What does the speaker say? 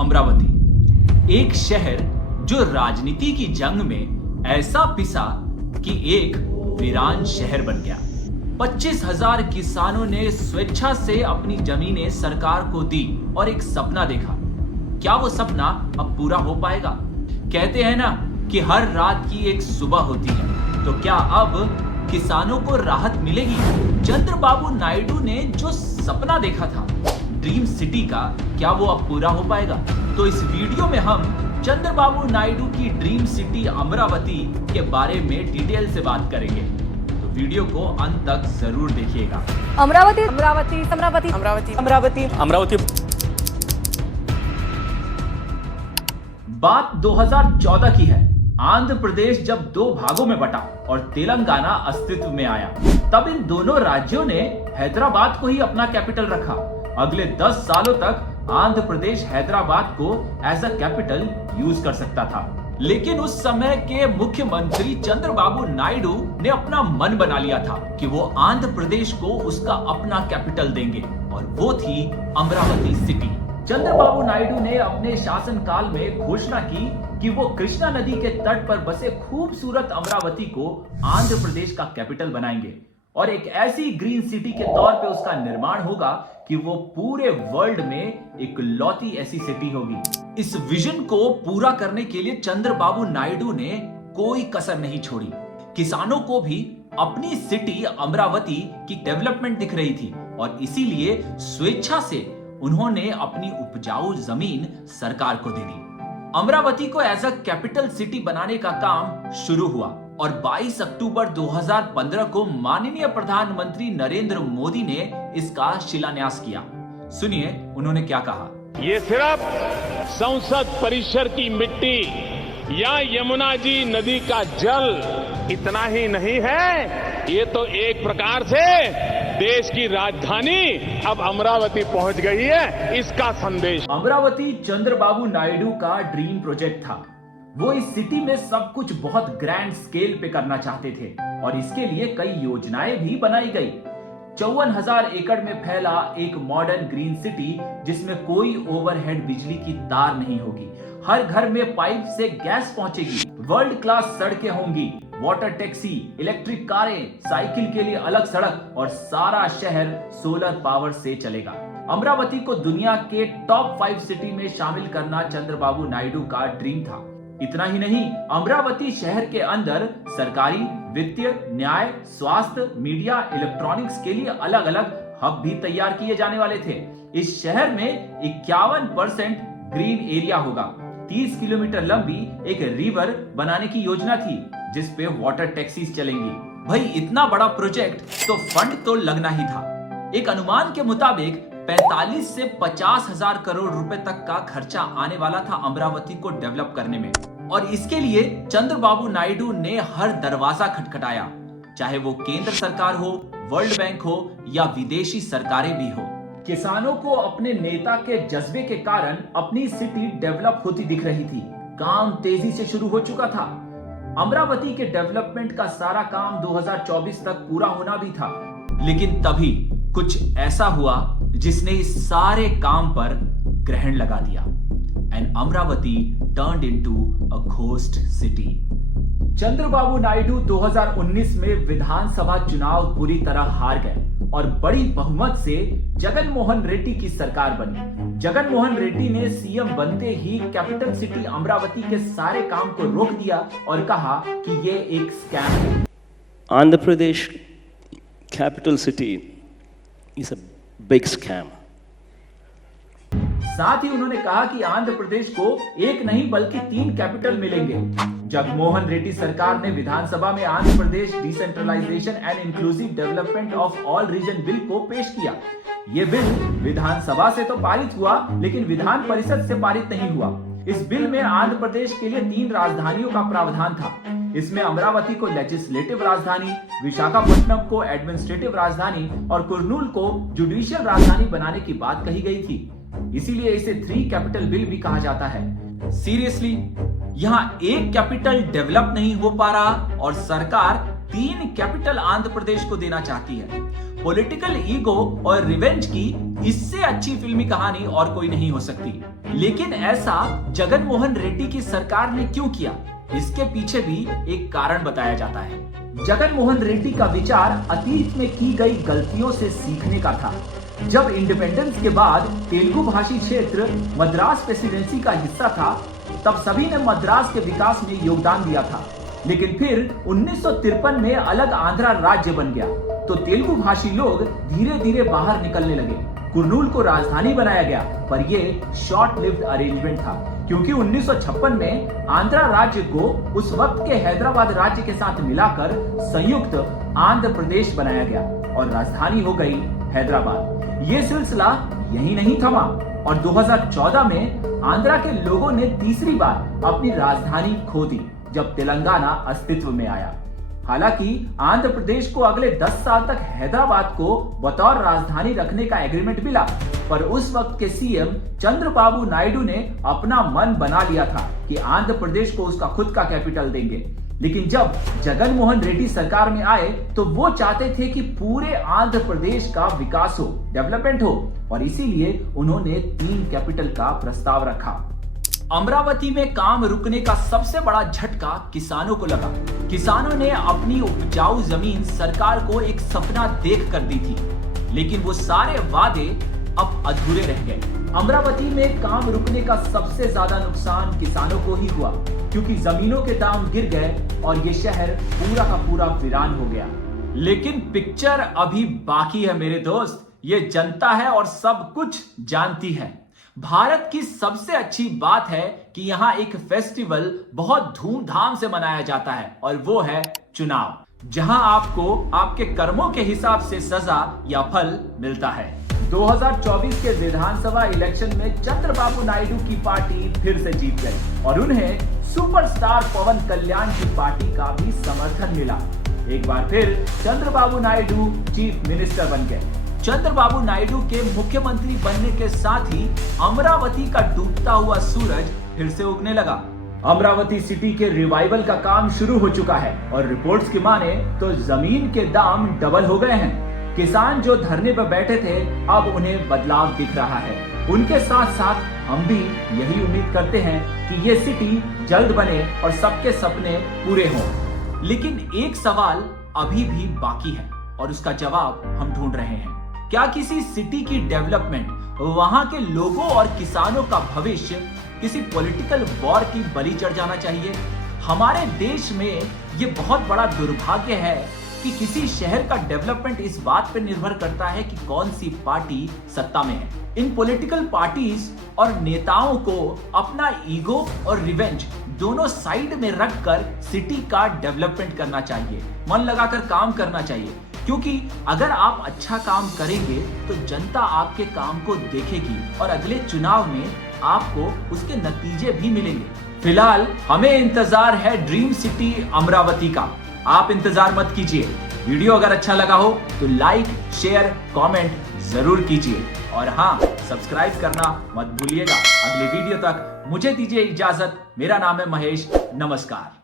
अमरावती, एक शहर जो राजनीति की जंग में ऐसा पिसा कि एक वीरान शहर बन गया। 25,000 किसानों ने स्वेच्छा से अपनी जमीनें सरकार को दी और एक सपना देखा। क्या वो सपना अब पूरा हो पाएगा? कहते हैं ना कि हर रात की एक सुबह होती है, तो क्या अब किसानों को राहत मिलेगी? चंद्रबाबू नायडू ने जो सपना देखा था ड्रीम सिटी का, क्या वो अब पूरा हो पाएगा? तो इस वीडियो में हम चंद्रबाबू नायडू की ड्रीम सिटी अमरावती के बारे में डिटेल से बात करेंगे, तो वीडियो को अंत तक जरूर देखिएगा। अमरावती अमरावती अमरावती अमरावती अमरावती अमरावती। बात 2014 की है। आंध्र प्रदेश जब दो भागों में बटा और तेलंगाना अस्तित्व में आया, तब इन दोनों राज्यों ने हैदराबाद को ही अपना कैपिटल रखा। अगले 10 सालों तक आंध्र प्रदेश हैदराबाद को एज अ कैपिटल यूज कर सकता था, लेकिन उस समय के मुख्यमंत्री चंद्रबाबू नायडू ने अपना मन बना लिया था कि वो आंध्र प्रदेश को उसका अपना कैपिटल देंगे, और वो थी अमरावती सिटी। चंद्रबाबू नायडू ने अपने शासनकाल में घोषणा की कि वो कृष्णा नदी के तट पर बसे खूबसूरत अमरावती को आंध्र प्रदेश का कैपिटल बनाएंगे, और एक ऐसी ग्रीन सिटी के तौर पे उसका निर्माण होगा कि वो पूरे वर्ल्ड में इकलौती ऐसी सिटी होगी। इस विजन को पूरा करने के लिए चंद्रबाबू नायडू ने कोई कसर नहीं छोड़ी। किसानों को भी अपनी सिटी अमरावती की डेवलपमेंट दिख रही थी, और इसीलिए स्वेच्छा से उन्होंने अपनी उपजाऊ जमीन सरकार को दे दी। अमरावती को एज अ कैपिटल सिटी बनाने का काम शुरू हुआ, और 22 अक्टूबर 2015 को माननीय प्रधानमंत्री नरेंद्र मोदी ने इसका शिलान्यास किया। सुनिए उन्होंने क्या कहा। ये सिर्फ संसद परिसर की मिट्टी या यमुना जी नदी का जल इतना ही नहीं है, ये तो एक प्रकार से देश की राजधानी अब अमरावती पहुंच गई है, इसका संदेश। अमरावती चंद्रबाबू नायडू का ड्रीम प्रोजेक्ट था। वो इस सिटी में सब कुछ बहुत ग्रैंड स्केल पे करना चाहते थे, और इसके लिए कई योजनाएं भी बनाई गई। 54,000 एकड़ में फैला एक मॉडर्न ग्रीन सिटी, जिसमें कोई ओवरहेड बिजली की तार नहीं होगी, हर घर में पाइप से गैस पहुंचेगी, वर्ल्ड क्लास सड़कें होंगी, वाटर टैक्सी, इलेक्ट्रिक कारें, साइकिल के लिए अलग सड़क, और सारा शहर सोलर पावर से चलेगा। अमरावती को दुनिया के टॉप 5 सिटी में शामिल करना चंद्रबाबू नायडू का ड्रीम था। इतना ही नहीं, अमरावती शहर के अंदर सरकारी, वित्तीय, न्याय, स्वास्थ्य, मीडिया, इलेक्ट्रॉनिक्स के लिए अलग अलग हब भी तैयार किए जाने वाले थे। इस शहर में 51% ग्रीन एरिया होगा। 30 किलोमीटर लंबी एक रिवर बनाने की योजना थी, जिस पे वाटर टैक्सीज चलेंगी। भाई इतना बड़ा प्रोजेक्ट, तो फंड तो लगना ही था। एक अनुमान के मुताबिक 45 से 50,000 करोड़ रुपए तक का खर्चा आने वाला था अमरावती को डेवलप करने में, और इसके लिए चंद्रबाबू नायडू ने हर दरवाजा खटखटाया, चाहे वो केंद्र सरकार हो, वर्ल्ड बैंक हो, या विदेशी सरकारें भी हो। किसानों को अपने नेता के जज्बे के कारण अपनी सिटी डेवलप होती दिख रही थी। काम तेजी से शुरू हो चुका था। अमरावती के डेवलपमेंट का सारा काम 2024 तक पूरा होना भी था, लेकिन तभी कुछ ऐसा हुआ जिसने इस सारे काम पर ग्रहण लगा दिया, and Amravati turned into a ghost city. Chandrababu Naidu 2019 में विधानसभा चुनाव पूरी तरह हार गए, और बड़ी बहुमत से जगनमोहन रेड्डी की सरकार बनी। जगनमोहन रेड्डी ने सीएम बनते ही कैपिटल सिटी अमरावती के सारे काम को रोक दिया और कहा कि ये एक स्कैम है। Andhra Pradesh capital city is a big scam. साथ ही उन्होंने कहा कि आंध्र प्रदेश को एक नहीं बल्कि 3 कैपिटल मिलेंगे। जगनमोहन रेड्डी सरकार ने विधानसभा में Andhra Pradesh decentralisation and inclusive development of all region bill को पेश किया। ये बिल विधानसभा से तो पारित हुआ, लेकिन विधान परिषद से पारित नहीं हुआ। इस बिल में आंध्र प्रदेश के लिए 3 राजधानियों का प्रावधान था। इसमें अमरावती को लेजिस्लेटिव राजधानी, विशाखापट्टनम को एडमिनिस्ट्रेटिव राजधानी और कुर्नूल को जुडिशियल राजधानी बनाने की बात कही गई थी। इसीलिए इसे 3 कैपिटल बिल भी कहा जाता है। सीरियसली, यहाँ एक कैपिटल डेवलप नहीं हो पा रहा और सरकार 3 कैपिटल आंध्र प्रदेश को देना चाहती है। पॉलिटिकल ईगो और रिवेंज की इससे अच्छी फिल्मी कहानी और कोई नहीं हो सकती। लेकिन ऐसा जगन मोहन रेड्डी की सरकार ने क्यों किया, इसके पीछे भी एक कारण बताया जाता है। जगन मोहन रेड्डी का विचार अतीत में की गई गलतियों से सीखने का था। जब इंडिपेंडेंस के बाद तेलुगु भाषी क्षेत्र मद्रास प्रेसिडेंसी का हिस्सा था, तब सभी ने मद्रास के विकास में योगदान दिया था। लेकिन फिर 1953 में अलग आंध्रा राज्य बन गया तो तेलुगु भाषी लोग धीरे धीरे बाहर निकलने लगे। कुर्नूल को राजधानी बनाया गया, पर यह शॉर्ट लिव्ड अरेंजमेंट था, क्योंकि 1956 में आंध्रा राज्य को उस वक्त के हैदराबाद राज्य के साथ मिलाकर संयुक्त आंध्र प्रदेश बनाया गया और राजधानी हो गई हैदराबाद। ये सिलसिला यही नहीं थमा और 2014 में आंध्रा के लोगों ने तीसरी बार अपनी राजधानी खो दी जब तेलंगाना अस्तित्व में आया। हालांकि आंध्र प्रदेश को अगले 10 साल तक हैदराबाद को बतौर राजधानी रखने का एग्रीमेंट मिला, पर उस वक्त के सीएम चंद्रबाबू नायडू ने अपना मन बना लिया था कि आंध्र प्रदेश को उसका खुद का कैपिटल देंगे। लेकिन जब जगन मोहन रेड्डी सरकार में आए तो वो चाहते थे कि पूरे आंध्र प्रदेश का विकास हो, डेवलपमेंट हो, और इसीलिए उन्होंने 3 कैपिटल का प्रस्ताव रखा। अमरावती में काम रुकने का सबसे बड़ा झटका किसानों को लगा। किसानों ने अपनी उपजाऊ जमीन सरकार को एक सपना देख कर दी थी, लेकिन वो सारे वादे अब अधूरे रह गए। अमरावती में काम रुकने का सबसे ज्यादा नुकसान किसानों को ही हुआ, क्योंकि जमीनों के दाम गिर गए और ये शहर पूरा का पूरा वीरान हो गया। लेकिन पिक्चर अभी बाकी है मेरे दोस्त। ये जनता है और सब कुछ जानती है। भारत की सबसे अच्छी बात है कि यहाँ एक फेस्टिवल बहुत धूमधाम से मनाया जाता है, और वो है चुनाव, जहां आपको आपके कर्मों के हिसाब से सजा या फल मिलता है। 2024 के विधानसभा इलेक्शन में चंद्रबाबू नायडू की पार्टी फिर से जीत गई और उन्हें सुपरस्टार पवन कल्याण की पार्टी का भी समर्थन मिला। एक बार फिर चंद्रबाबू नायडू चीफ मिनिस्टर बन गए। चंद्रबाबू नायडू के मुख्यमंत्री बनने के साथ ही अमरावती का डूबता हुआ सूरज फिर से उगने लगा। अमरावती सिटी के रिवाइवल का काम शुरू हो चुका है और रिपोर्ट्स की माने तो जमीन के दाम डबल हो गए हैं। किसान जो धरने पर बैठे थे, अब उन्हें बदलाव दिख रहा है। उनके साथ साथ हम भी यही उम्मीद करते हैं कि ये सिटी जल्द बने और सबके सपने पूरे हों। लेकिन एक सवाल अभी भी बाकी है और उसका जवाब हम ढूंढ रहे हैं। क्या किसी सिटी की डेवलपमेंट, वहां के लोगों और किसानों का भविष्य किसी पॉलिटिकल वॉर की बलि चढ़ जाना चाहिए? हमारे देश में ये बहुत बड़ा दुर्भाग्य है कि किसी शहर का डेवलपमेंट इस बात पर निर्भर करता है कि कौन सी पार्टी सत्ता में है। इन पॉलिटिकल पार्टीज और नेताओं को अपना ईगो और रिवेंज दोनों साइड में रखकर सिटी का डेवलपमेंट करना चाहिए, मन लगाकर काम करना चाहिए, क्योंकि अगर आप अच्छा काम करेंगे तो जनता आपके काम को देखेगी और अगले चुनाव में आपको उसके नतीजे भी मिलेंगे। फिलहाल हमें इंतजार है ड्रीम सिटी अमरावती का। आप इंतजार मत कीजिए। वीडियो अगर अच्छा लगा हो तो लाइक, शेयर, कमेंट जरूर कीजिए और हाँ, सब्सक्राइब करना मत भूलिएगा। अगले वीडियो तक मुझे दीजिए इजाजत। मेरा नाम है महेश। नमस्कार।